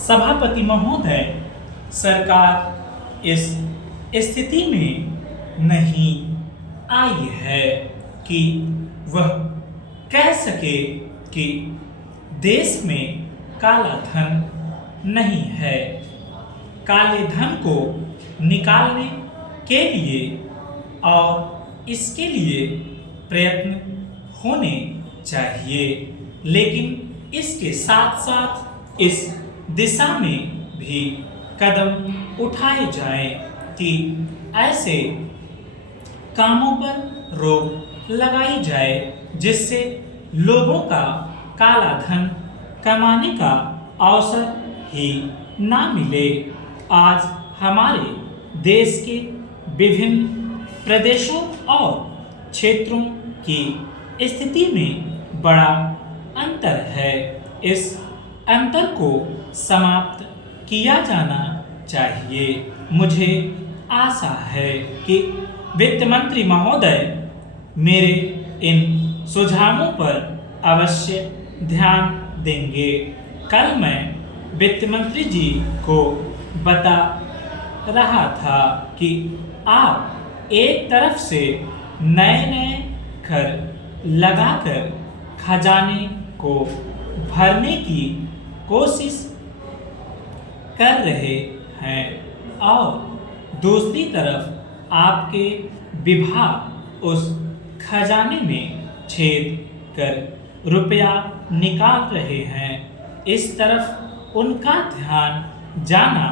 सभापति महोदय, सरकार इस स्थिति में नहीं आई है कि वह कह सके कि देश में काला धन नहीं है। काले धन को निकालने के लिए और इसके लिए प्रयत्न होने चाहिए, लेकिन इसके साथ साथ इस दिशा में भी कदम उठाए जाएं कि ऐसे कामों पर रोक लगाई जाए जिससे लोगों का काला धन कमाने का अवसर ही ना मिले। आज हमारे देश के विभिन्न प्रदेशों और क्षेत्रों की स्थिति में बड़ा अंतर है। इस अंतर को समाप्त किया जाना चाहिए। मुझे आशा है कि वित्त मंत्री महोदय मेरे इन सुझावों पर अवश्य ध्यान देंगे। कल मैं वित्त मंत्री जी को बता रहा था कि आप एक तरफ से नए नए कर लगाकर खजाने को भरने की कोशिश कर रहे हैं और दूसरी तरफ आपके विभाग उस खजाने में छेद कर रुपया निकाल रहे हैं। इस तरफ उनका ध्यान जाना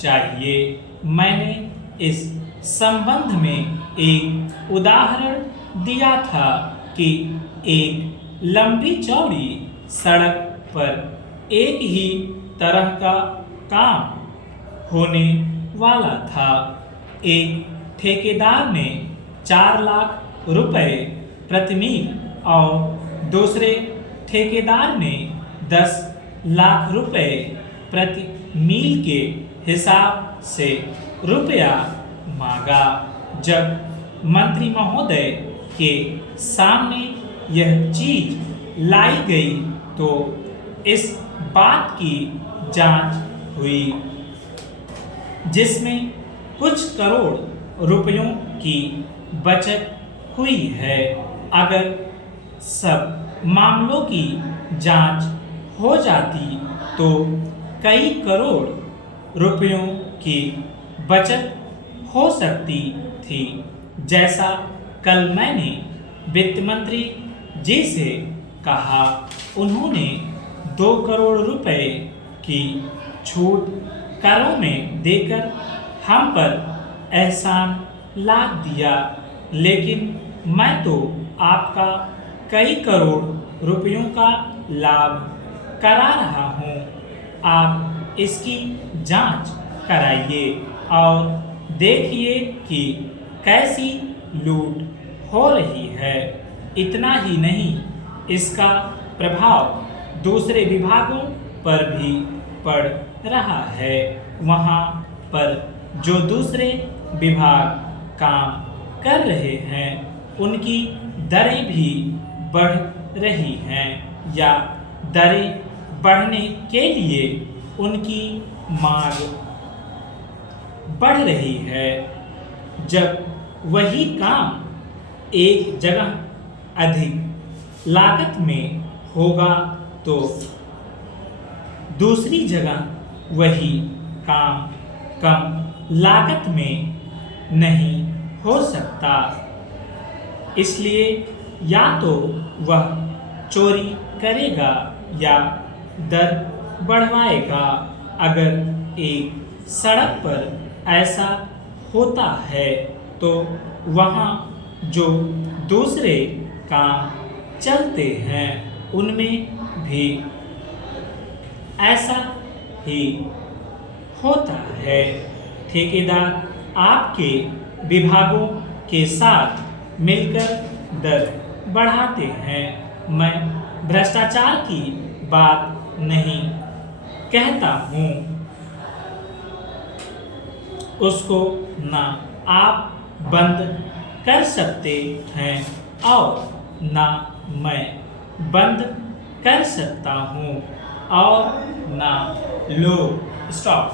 चाहिए। मैंने इस संबंध में एक उदाहरण दिया था कि एक लंबी चौड़ी सड़क पर एक ही तरह का काम होने वाला था। एक ठेकेदार ने 4 लाख रुपए प्रति मील और दूसरे ठेकेदार ने 10 लाख रुपए प्रति मील के हिसाब से रुपया मांगा। जब मंत्री महोदय के सामने यह चीज लाई गई तो इस बात की जांच हुई जिसमें कुछ करोड़ रुपयों की बचत हुई है। अगर सब मामलों की जांच हो जाती तो कई करोड़ रुपयों की बचत हो सकती थी। जैसा कल मैंने वित्त मंत्री जी से कहा, उन्होंने 2 करोड़ रुपए की छूट करों में देकर हम पर एहसान लाद दिया, लेकिन मैं तो आपका कई करोड़ रुपयों का लाभ करा रहा हूँ। आप इसकी जांच कराइए और देखिए कि कैसी लूट हो रही है। इतना ही नहीं, इसका प्रभाव दूसरे विभागों पर भी पड़ रहा है। वहाँ पर जो दूसरे विभाग काम कर रहे हैं उनकी दरें भी बढ़ रही हैं या दरें बढ़ने के लिए उनकी मांग बढ़ रही है। जब वही काम एक जगह अधिक लागत में होगा तो दूसरी जगह वही काम कम लागत में नहीं हो सकता। इसलिए या तो वह चोरी करेगा या दर बढ़वाएगा। अगर एक सड़क पर ऐसा होता है तो वहाँ जो दूसरे काम चलते हैं उनमें भी ऐसा ही होता है। ठेकेदार आपके विभागों के साथ मिलकर दर बढ़ाते हैं। मैं भ्रष्टाचार की बात नहीं कहता हूँ, उसको ना आप बंद कर सकते हैं और ना मैं बंद कर सकता हूँ और ना लो, स्टॉप।